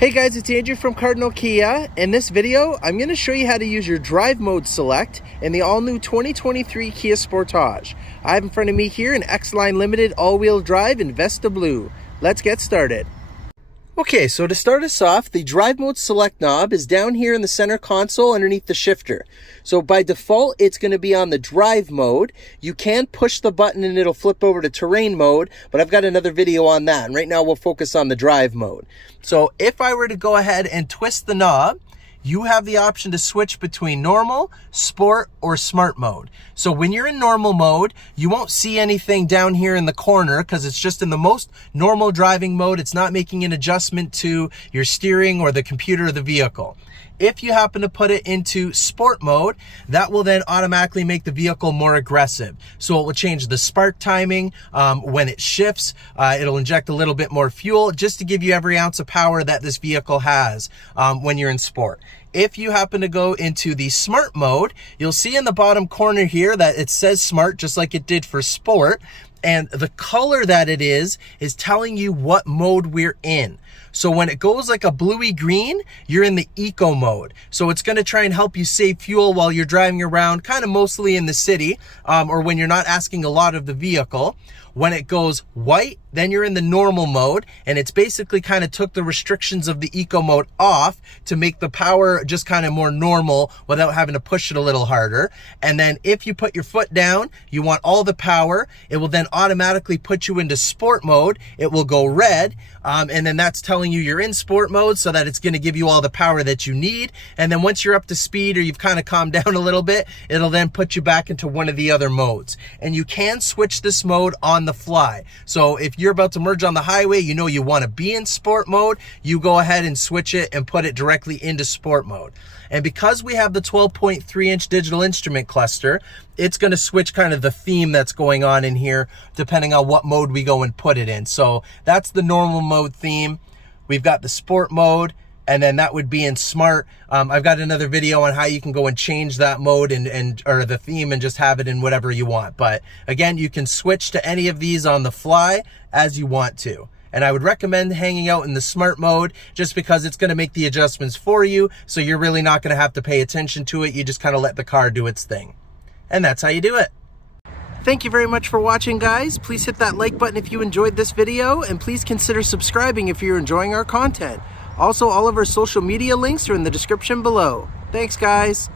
Hey guys, it's Andrew from Cardinal Kia. In this video, I'm going to show you how to use your drive mode select in the all-new 2023 Kia Sportage. I have in front of me here an X-Line Limited all-wheel drive in Vesta Blue. Let's get started. Okay, so to start us off, the drive mode select knob is down here in the center console underneath the shifter. So by default, it's going to be on the drive mode. You can push the button and it'll flip over to terrain mode, but I've got another video on that. And right now we'll focus on the drive mode. So if I were to go ahead and twist the knob, you have the option to switch between normal, sport, or smart mode. So when you're in normal mode, you won't see anything down here in the corner because it's just in the most normal driving mode. It's not making an adjustment to your steering or the computer of the vehicle. If you happen to put it into sport mode, that will then automatically make the vehicle more aggressive. So it will change the spark timing when it shifts. It'll inject a little bit more fuel just to give you every ounce of power that this vehicle has when you're in sport. If you happen to go into the smart mode, you'll see in the bottom corner here that it says smart just like it did for sport. And the color that it is telling you what mode we're in. So when it goes like a bluey green, you're in the eco mode. So it's going to try and help you save fuel while you're driving around, kind of mostly in the city, or when you're not asking a lot of the vehicle. When it goes white, then you're in the normal mode, and it's basically kind of took the restrictions of the eco mode off to make the power just kind of more normal without having to push it a little harder. And then if you put your foot down, you want all the power, it will then automatically put you into sport mode. It will go red, and then that's telling you you're in sport mode so that it's going to give you all the power that you need. And then once you're up to speed or you've kind of calmed down a little bit, it'll then put you back into one of the other modes. And you can switch this mode on the fly. So if you're about to merge on the highway, you know you want to be in sport mode, you go ahead and switch it and put it directly into sport mode. And because we have the 12.3-inch digital instrument cluster, it's going to switch kind of the theme that's going on in here depending on what mode we go and put it in. So that's the normal mode theme. We've got the sport mode, and then that would be in smart. I've got another video on how you can go and change that mode or the theme and just have it in whatever you want. But again, you can switch to any of these on the fly as you want to. And I would recommend hanging out in the smart mode just because it's going to make the adjustments for you. So you're really not going to have to pay attention to it. You just kind of let the car do its thing. And that's how you do it. Thank you very much for watching, guys. Please hit that like button if you enjoyed this video, and please consider subscribing if you're enjoying our content. Also, all of our social media links are in the description below. Thanks, guys.